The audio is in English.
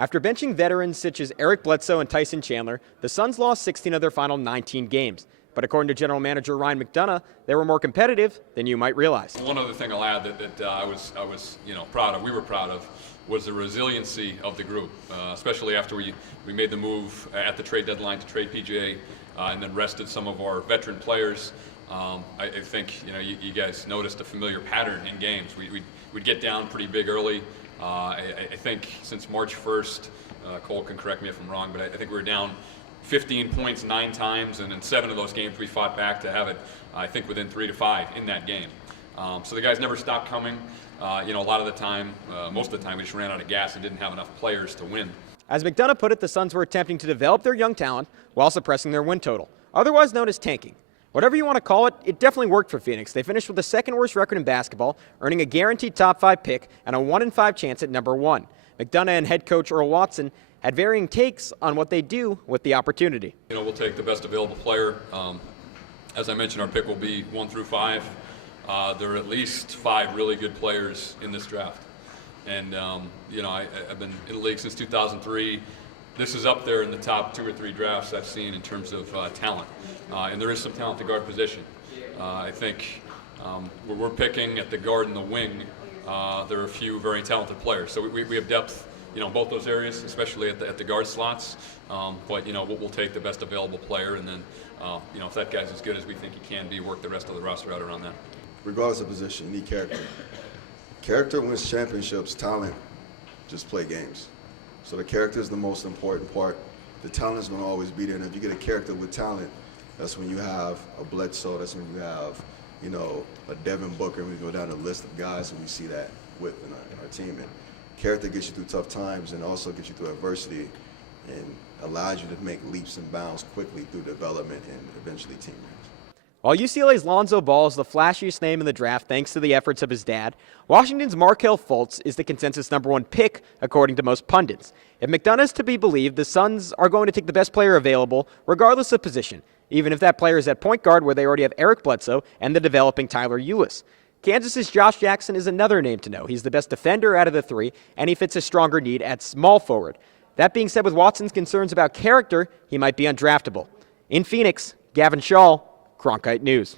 After benching veterans such as Eric Bledsoe and Tyson Chandler, the Suns lost 16 of their final 19 games. But according to general manager Ryan McDonough, they were more competitive than you might realize. One other thing I'll add that I was proud of, we were proud of, was the resiliency of the group, especially after we made the move at the trade deadline to trade PJ and then rested some of our veteran players. I think you guys noticed a familiar pattern in games. We'd get down pretty big early. I think since March 1st, Cole can correct me if I'm wrong, but I think we were down 15 points 9 times, and in 7 of those games we fought back to have it, I think, within 3 to 5 in that game. So the guys never stopped coming. A lot of the time, most of the time, we just ran out of gas and didn't have enough players to win. As McDonough put it, the Suns were attempting to develop their young talent while suppressing their win total, otherwise known as tanking. Whatever you want to call it, it definitely worked for Phoenix. They finished with the second worst record in basketball, earning a guaranteed top 5 pick and a 1-in-5 chance at number 1. McDonough and head coach Earl Watson had varying takes on what they do with the opportunity. We'll take the best available player. As I mentioned, our pick will be 1 through 5. There are at least 5 really good players in this draft. And, I've been in the league since 2003. This is up there in the top 2 or 3 drafts I've seen in terms of talent. And there is some talent at the guard position. I think where we're picking at the guard and the wing, there are a few very talented players. So we have depth, both those areas, especially at the guard slots. But we'll take the best available player, and then if that guy's as good as we think he can be, work the rest of the roster out around that. Regardless of position, you need character. Character wins championships. Talent just play games. So the character is the most important part. The talent is going to always be there. And if you get a character with talent, that's when you have a Bledsoe. That's when you have, a Devin Booker. And we go down the list of guys, and we see that in our team. And character gets you through tough times and also gets you through adversity and allows you to make leaps and bounds quickly through development and eventually team wins. While UCLA's Lonzo Ball is the flashiest name in the draft thanks to the efforts of his dad, Washington's Markelle Fultz is the consensus number 1 pick, according to most pundits. If McDonough is to be believed, the Suns are going to take the best player available, regardless of position, even if that player is at point guard where they already have Eric Bledsoe and the developing Tyler Ulis. Kansas's Josh Jackson is another name to know. He's the best defender out of the 3, and he fits a stronger need at small forward. That being said, with Watson's concerns about character, he might be undraftable. In Phoenix, Gavin Shaw, Cronkite News.